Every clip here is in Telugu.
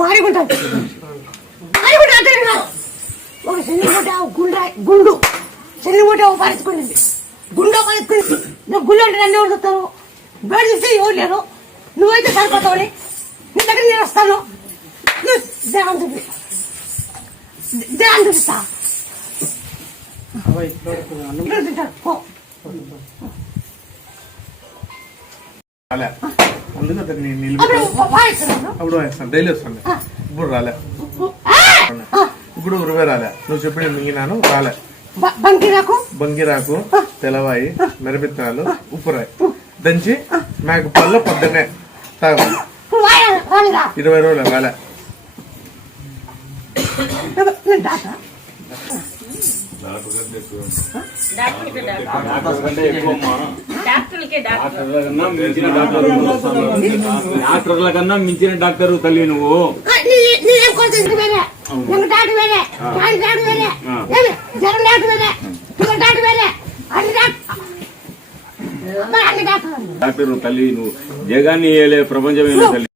భారీగా ఉంటాను ఒక చెల్లిమూట గుండు చెల్లిమూట పారించుకునింది గుండె పారించుకుని నువ్వు గుళ్ళు అంటే నన్ను ఎవరు చూస్తాను బయట చూస్తే ఎవరు లేరు నువ్వైతే సరిపోతావని నీ దగ్గర నేను వస్తాను దేహం చూపిస్తా అప్పుడు డైలీ వస్తాను ఇప్పుడు రాలే ఇప్పుడు ఉరువే రాలే నువ్వు చెప్పిన మింగినాను రాలే బంగిరాకు తెలవాయి మిరపిత్తనాలు ఉప్పురాయి దంచి మేక పళ్ళు పొద్దున్నే తాగాలి 20 రోజులు రాలే డాక్టర్ల కన్నా మించిన డాక్టర్ తల్లి నువ్వు డాక్టర్ తల్లి నువ్వు జగాన్ని ప్రపంచమే తల్లి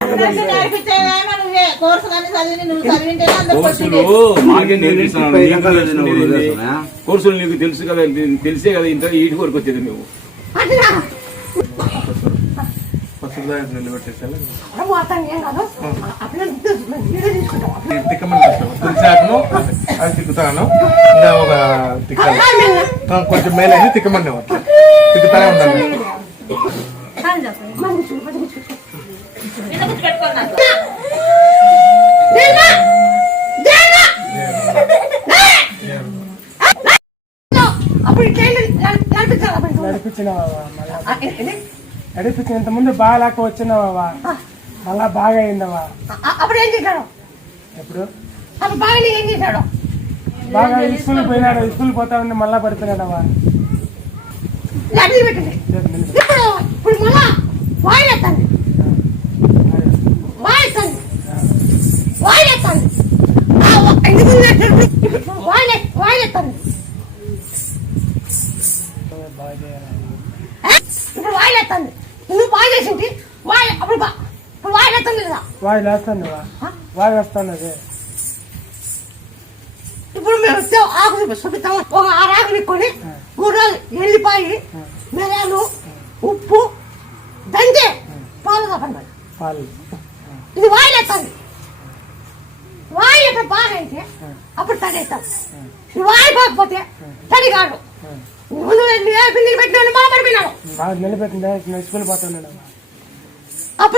కోర్సులు మాకే నేర్పిస్తున్నాను కోర్సులు నీకు తెలుసు కదా తెలిసే కదా ఇంత ఈటి వరకు వచ్చేది నువ్వు నిలబెట్టేసాను అది తిక్కుతాను ఇంకా ఒక తిక్కాలి కొంచెం మేలైంది తిక్కమని తిక్కుతానే ఉండాలి నడిపించిన ఇంత ముందు బాగాలేక వచ్చినావా మళ్ళా బాగా అయిందవా అప్పుడు ఏం చేశాడు ఎప్పుడు బాగా ఏం చేశాడు బాగా స్కూల్ పోయినాడు స్కూల్ పోతా ఉండి మళ్ళా పడుతున్నాడవా ఇప్పుడు మళ్ళా వాయిలేస్తాను వాయిలేస్తాను వాయిలేస్తాను ఇప్పుడు వాయిలేస్తాను నువ్వు బాగా చేసింది అప్పుడు వాయిలేస్తాను కదా వాయిలేస్తాను వాయిలేస్తాను అదే ఇప్పుడు మేము ఆకు చూపిస్తాము ఒక 6 ఆకులు ఇక్కొని 3 రోజులు ఎల్లిపాయి మిరియాలు ఉప్పు దంచే పాలు తప్పండి పాలు ఇది వాయిలేస్తాను వాయిల్ బాగా అయితే అప్పుడు తడేస్తాం ఇది వాయి కాకపోతే తడి కాదు ముందు నిలబెట్టినాడు బాగా పడిపోయినాడు నిలబెట్టిన స్కూల్ పోతున్నాడు